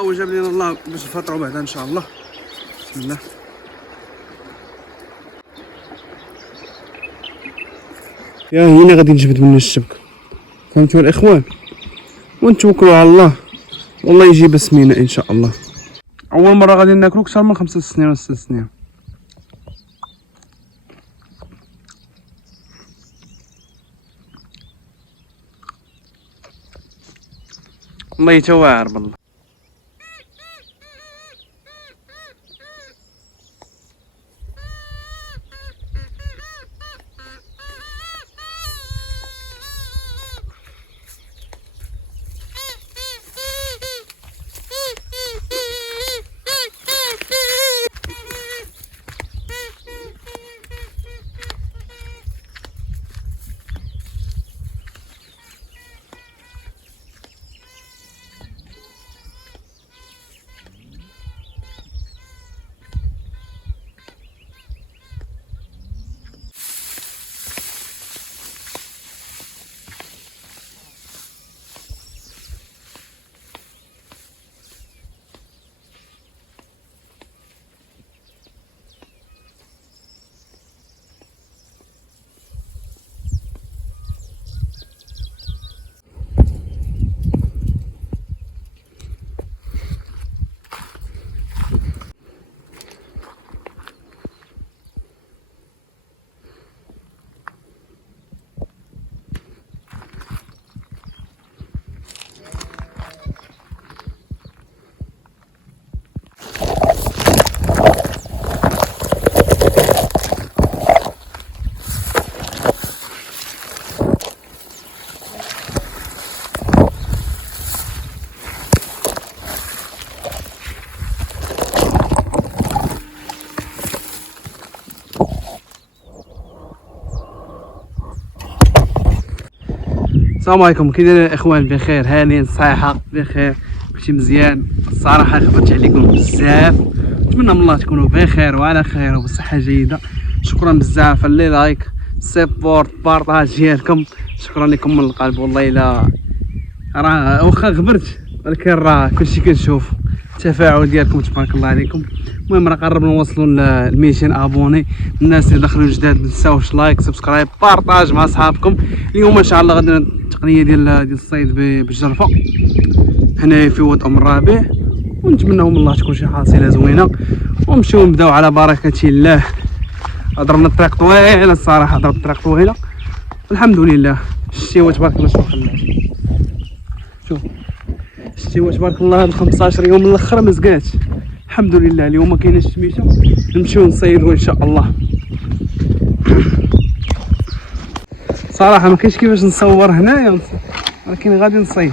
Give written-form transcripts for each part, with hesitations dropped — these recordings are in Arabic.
وجاب لنا الله باش نفطروا بعدا ان شاء الله. بسم الله. يا هنا غادي نجبد من الشبك، فهمتوا الاخوان، ونتوكلوا على الله والله يجيب سمينه ان شاء الله. اول مره غادي ناكلو اكثر من 5 سنين ولا 6 سنين. الله يتواعر بالله. السلام عليكم، كي دايرين الاخوان؟ بخير، هانيين، صحيحه، بخير، كلشي مزيان. الصراحه خفت عليكم بزاف، نتمنى من الله تكونوا بخير وعلى خير وبصحه جيده. شكرا بزاف على لايك، سيبورت، بارطاج ديالكم، شكرا لكم من القلب. والله الا راه واخا غبرت ولكن راه كلشي كنشوف التفاعل ديالكم، تبارك الله عليكم. المهم راه قربنا نوصلوا ل 200 ابوني. الناس اللي دخلوا جداد ما تنساوش لايك، سبسكرايب، بارطاج مع صحابكم. اليوم ان شاء الله غادي التقنيه ديال الصيد بالجرفه هنايا في واد ام الربيع، ونتمناو من الله تكون شي حاصله زوينه ونمشيو نبداو على بركه الله. ضربنا الطريق طويله الصراحه، ضربت الطريق طويله الحمد لله. الشتيوه تبارك الله، شوف خلاص، شوف الشتيوه تبارك الله. هاد 15 يوم الاخر ما زقاتش الحمد لله. اليوم ما كايناش الشميشه، نمشيو نصيدوا ان شاء الله. صراحه ما كاينش كيفاش نصور هنايا، ولكن غادي نصيد،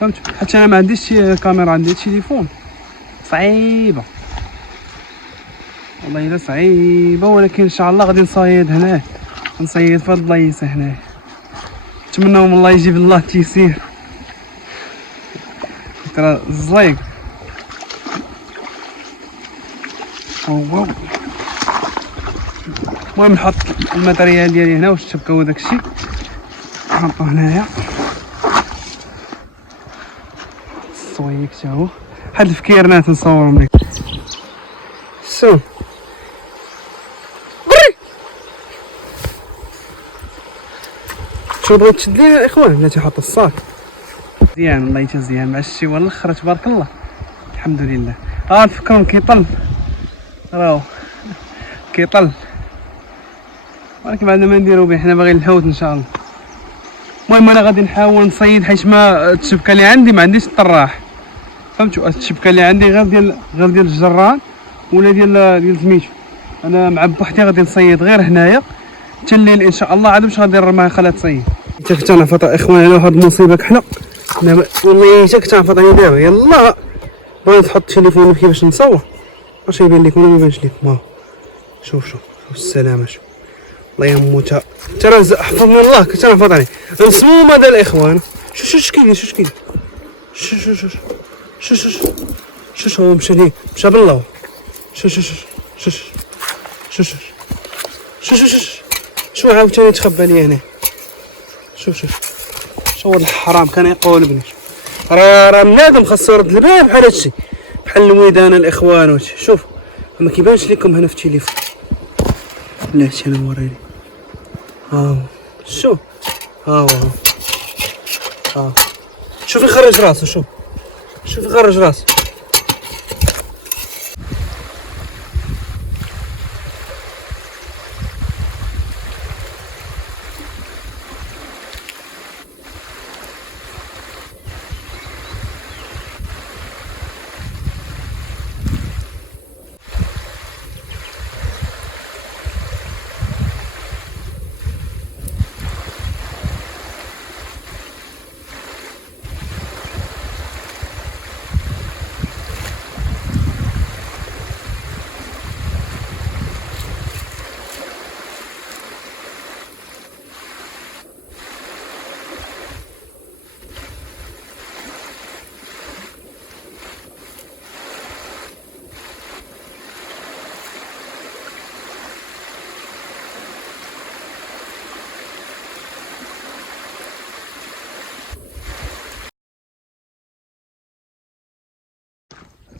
فهمت؟ حتى انا ما عنديش كاميرا، عندي تليفون، صعيبه والله الا صعيبه، ولكن ان شاء الله غادي نصيد هنايا، نصيد في هاد البلايص هنايا. نتمناو من الله يجيب الله التيسير. ترى الزليق واو. المهم نحط الماتريال ديالي هنا والشبكه وداكشي نحطو هنايا. الصويك تا هو، هاد الفكيرنات نصورهم لك. سو بري شو بغيت تشد لينا الاخوان؟ بلاتي تيحط الصاك مزيان، الله يجازيها مع الشتيوه الاخر تبارك الله الحمد لله. نفكرهم كيطل، راهو كيطل، ولكن بعد ما نديرو به حنا باغيين الحوت ان شاء الله. المهم انا غادي نحاول نصيد، حيت ما الشبكه اللي عندي ما عنديش الطراح، فهمتوا؟ الشبكه اللي عندي غير ديال الجران ولا ديال سميتو. انا مع بوحدي غادي نصيد غير هنايا حتى الليل ان شاء الله، عاد واش غادي ما خلات تصيد. حتى كنت انا فطر اخوان على واحد المصيبه كحله والله، حتى كنت فطرني دابا. يلا بغيت نحط التليفون كيفاش نصور، واش يبان لكم ولا ما يبانش لكم؟ شوف السلامه، شوف الله يموتها. ترى حفظني الله، كنت انا فطرني نسموم هذا الاخوان. شوف كيدير، شوف هو مشى بالله. شو عاوتاني تخبى لي هنا. شوف هاد الحرام كان يقولبني. راه بنادم خاصو يرد البال بحال هادشي، بحال الويدان الاخوان وهادشي. شوف ما كيبانش لكم هنا في التليفون. لا هادشي انا موريني. ها هو شوف، ها هو ها، شوف يخرج راسو، شوف يخرج راسو.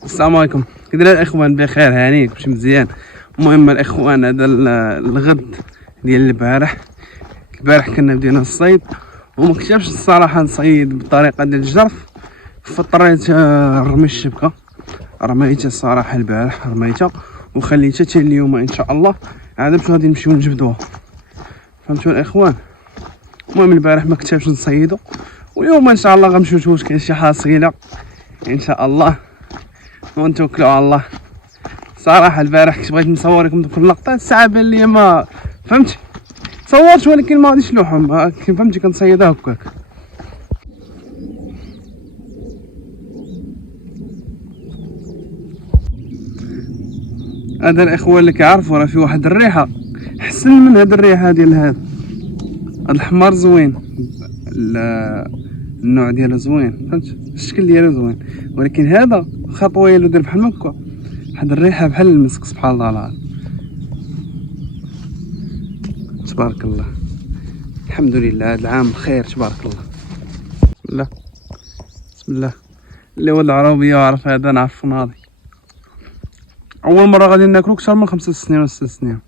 السلام عليكم، كي دايرين الاخوان؟ بخير هاني كلشي مزيان. المهم الاخوان هذا الغد ديال البارح كنا بدينا الصيد وما كتبش الصراحه نصيد بالطريقه ديال الجرف، فاضطريت نرمي الشبكه. رميتها الصراحه البارح، رميتها وخليتها حتى اليوم ان شاء الله عاد باش غادي نمشيو نجبدوها. فهمتوا الاخوان؟ المهم البارح ما كتبش نصيدو، واليوم ان شاء الله غنمشيو واش كاين شي حصيله ان شاء الله ونتوكلوا على الله. صراحه البارح كنت بغيت نصور لكم دوك اللقطات، الساعه بان لي ما فهمت صورت، ولكن ما غاديش نلوحهم، فهمتي كنصيدها هكاك. هذا الاخوان اللي كيعرفوا راه في واحد الريحه احسن من هاد الريحه ديال هذا الحمار، زوين النوع ديالو زوين، فهمت الشكل ديالو زوين، ولكن هذا خطويل ودير بحال هكا واحد الريحه بحال المسك. سبحان الله العظيم، تبارك الله، الحمد لله. هذا العام بخير تبارك الله. بسم الله بسم الله. اللي هو العربيه وعرف هذا نعرف ناضي. اول مره غادي ناكلو اكثر من 5 سنين و 6 سنين.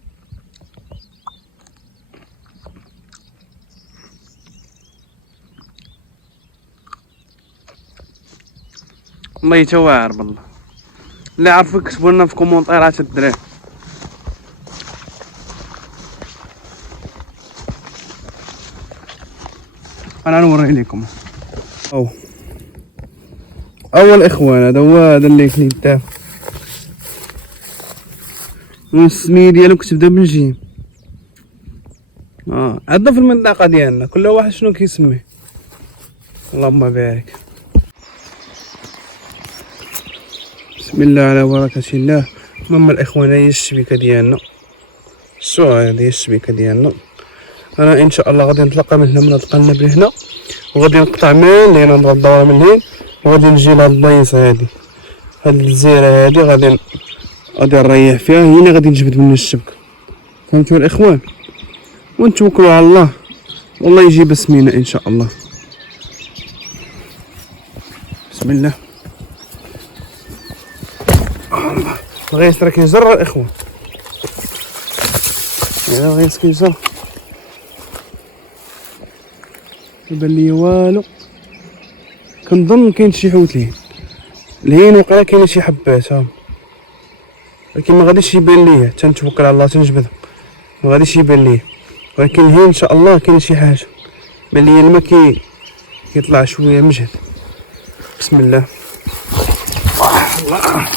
الله يتواعر بالله. اللي عارفو يكتبوا لنا في كومونطيرات الدراري. انا نوري لكم. اول اخوان هذا هو هذا اللي في اليد، والسميه ديالو كتبدا بالجيم. عندنا في المنطقه ديالنا كل واحد شنو كيسميه. اللهم بارك. بسم الله على بركه الله. المهم الاخوان هي الشبيكه ديالنا، شو هذه هي الشبيكه ديالنا. انا ان شاء الله غادي نطلقها من هنا من هاد القنب لهنا، وغادي نقطع من هنا نضرب الدوره من هنا، وغادي نجي لهاد البلايصه هادي، هاد الجزيره هادي غادي نريح فيها. هنا غادي نجبد من الشبكه. فهمتوا الاخوان؟ ونتوكلوا على الله والله يجيب سمينا ان شاء الله. بسم الله. الغيث راه كيجر الاخوان، الغيث كيجر، يبان لي والو. كنظن كاين شي حوت لهين وقيلا كاين شي حبات ها، ولكن ما غاديش يبان ليا. تنتوكل على الله تنجبدهم، ما غاديش يبان ليا، ولكن هي ان شاء الله كاين شي حاجه. بان ليا الماء كيطلع شويه مجهد. بسم الله. الله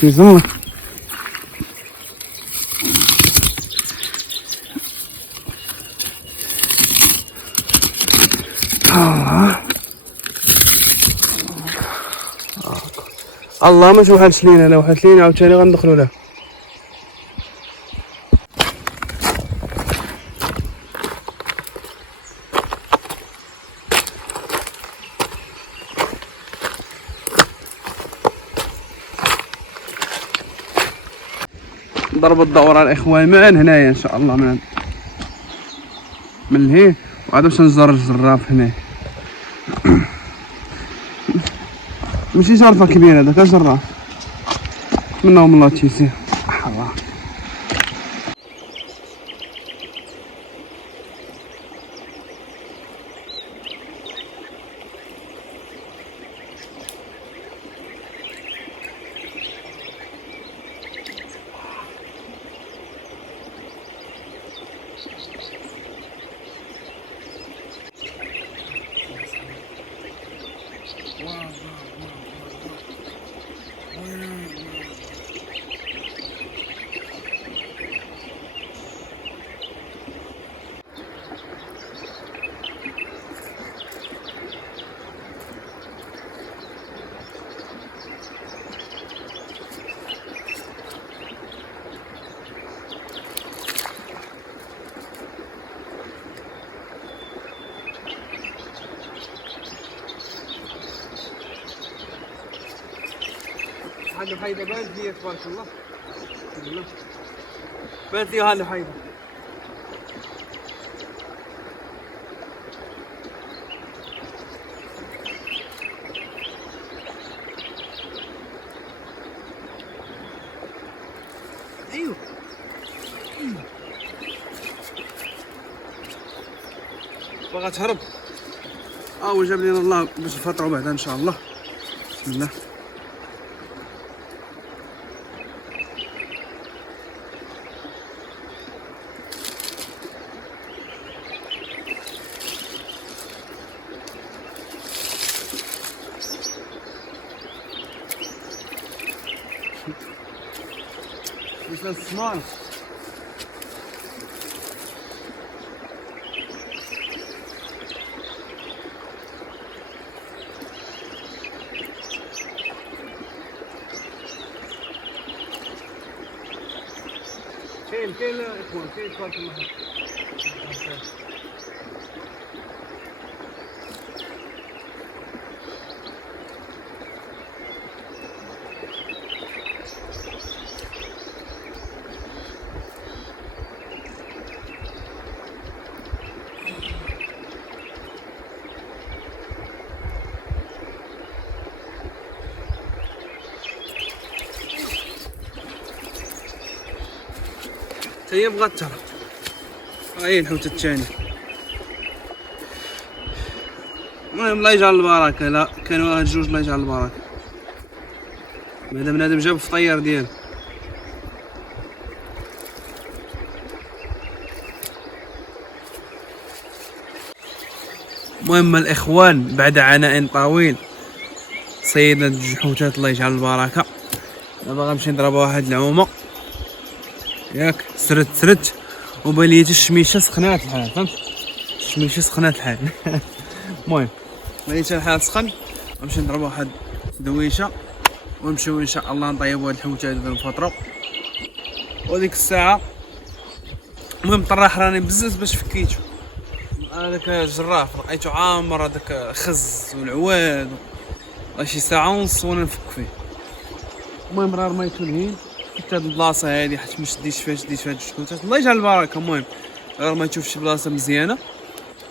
كيزن. الله ما توحلش لينا، لو وحلت لينا عاوتاني غندخلو له. ضرب الدورة الاخوان من هنايا ان شاء الله، من هنا وعاد باش نزر الزراف هنا. ماشي جرفة كبيرة هذاك جراف. نتمناهم الله تيسير. الله. هذا حيدة بانت لي تبارك الله. بانت لي هذا حيدة. ايوه بغا تهرب. وجاب لنا الله باش نفطروا بعدا ان شاء الله. بسم الله. مثل السمان. كاين اخوان كاين تبارك الله. هي بغات تهرب. هاي الحوت الثاني. المهم الله يجعل البركة. لا كانوا هاد جوج الله يجعل البركة. هذا بنادم جاب فطير ديالو. المهم الاخوان بعد عناء طويل صيدنا جوج حوتات الله يجعل البركة. دابا غنمشي نضرب واحد العومة ياك. سرت وباليت الشميشه سخنات الحال فهمت. الشميشه سخنات الحال. المهم بليت الحال سخن غنمشي نضرب واحد دويشه ونمشيو ان شاء الله نطيبوا هاد الحوتات ونفطروا. وديك الساعه المهم الطراح راني بزز باش فكيتو. هذاك الجراف لقيتو عامر هذاك الخز والعواد والله شي ساعه ونص وانا نفك فيه. المهم راه رميتو لهين حتى هاد البلاصه هادي حيت ما شديتش فيها هاد الشكوتات الله يجعل البركه. المهم غير ما تشوف شي بلاصه مزيانه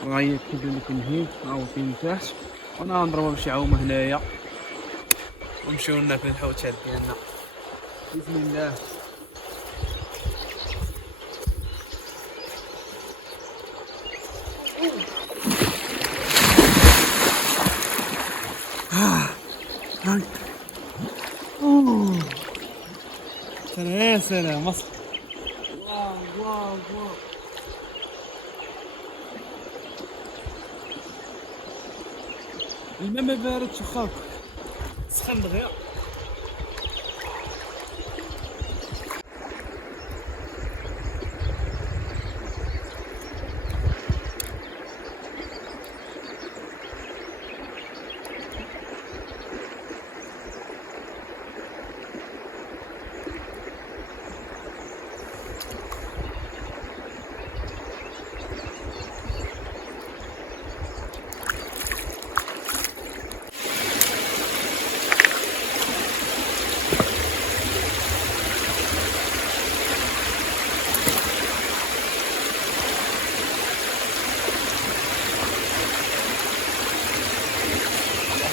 راه هي كيبان لكم هين هو كاين تحت. وانا غنضربها بشي عومه هنايا ونمشيو ناكلو الحوتات ديالنا بسم الله. يا سلام مصر. واو واو واو. الماء ما باردش واخا سخن دغيا.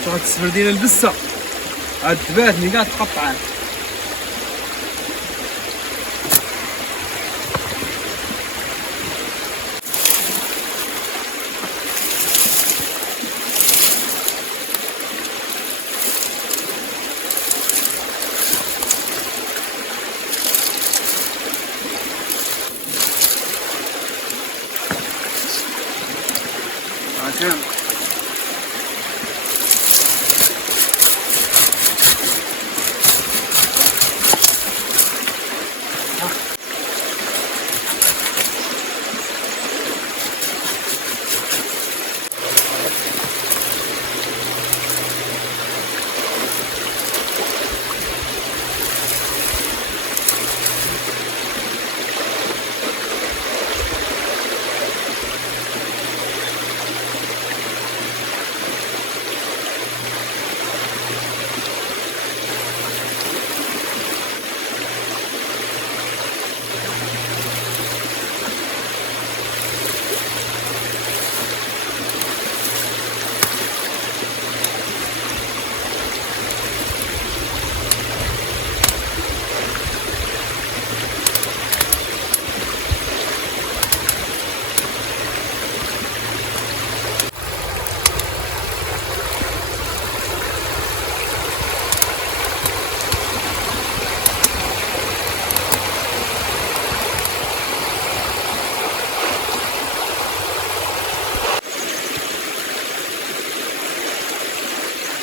واحد السفر ديال البسه هاد التبات كاع تقطعان. عشان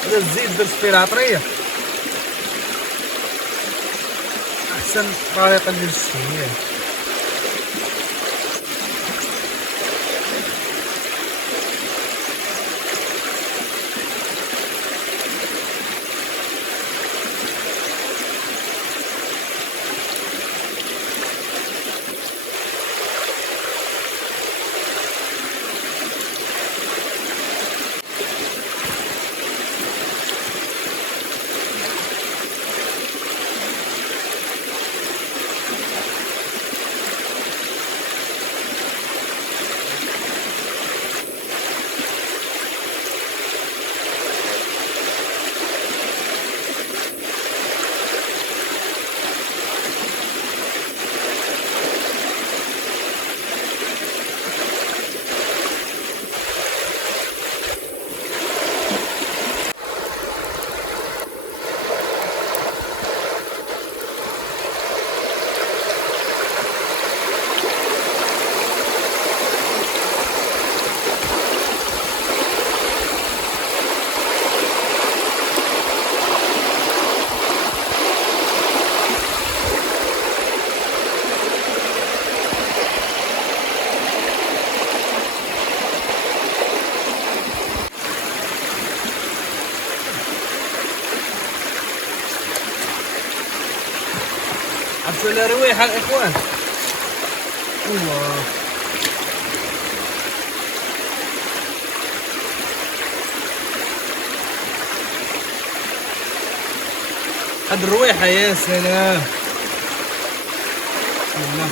هذا الزيت بالسبيراترية أحسن طريقة للسمية. عرفتوا الرويحة الإخوان؟ الله هاد الرويحة يا سلام. بسم الله.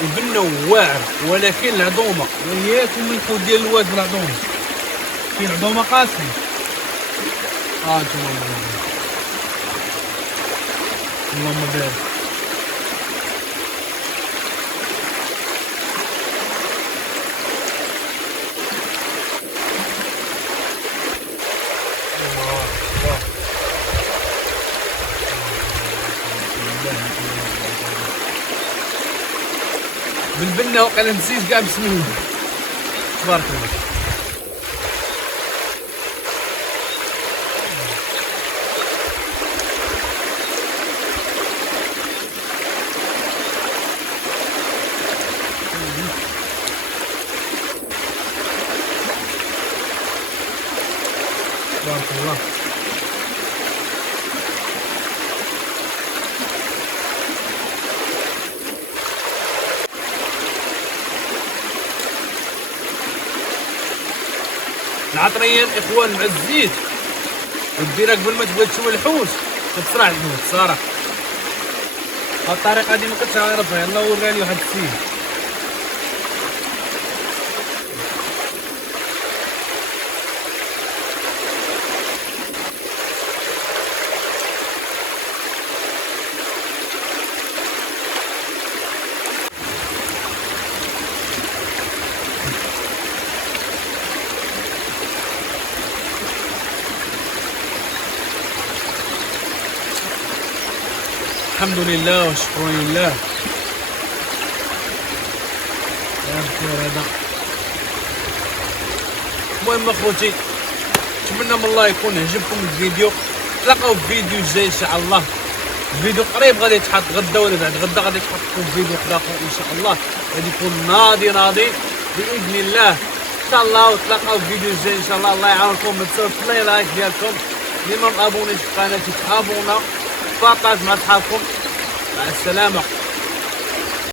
البنة واعر ولكن العظومة وياكم من الحوت ديال الواد بالعظومة. كاين عظومة قاسية. انتوما اللهم بارك. بالبنة وقال نسيت كاع بسم الله تبارك الله. تبارك الله. العطريان اخوان مع الزيت وديرها قبل ما تبغي تشوي الحوت تفرح الحوت صراحه. هاد الطريقه هادي ما كنتش عارفها، يلاه وراني واحد السيد. الحمد لله والشكر لله. يا بخير هذا. المهم اخوتي، نتمنى من الله يكون عجبكم الفيديو. تلاقاو في فيديو جاي ان شاء الله. الفيديو قريب غادي يتحط غدا ولا بعد غدا غادي تحط لكم فيديو اخر ان شاء الله، غادي يكون ناضي باذن الله ان شاء الله. وتلاقاو في فيديو جاي ان شاء الله. الله يعاونكم، ما تنساوش اللايك ديالكم، اللي ما مابونيش في القناه تابونا، بارطاج مع صحابكم. مع السلامه.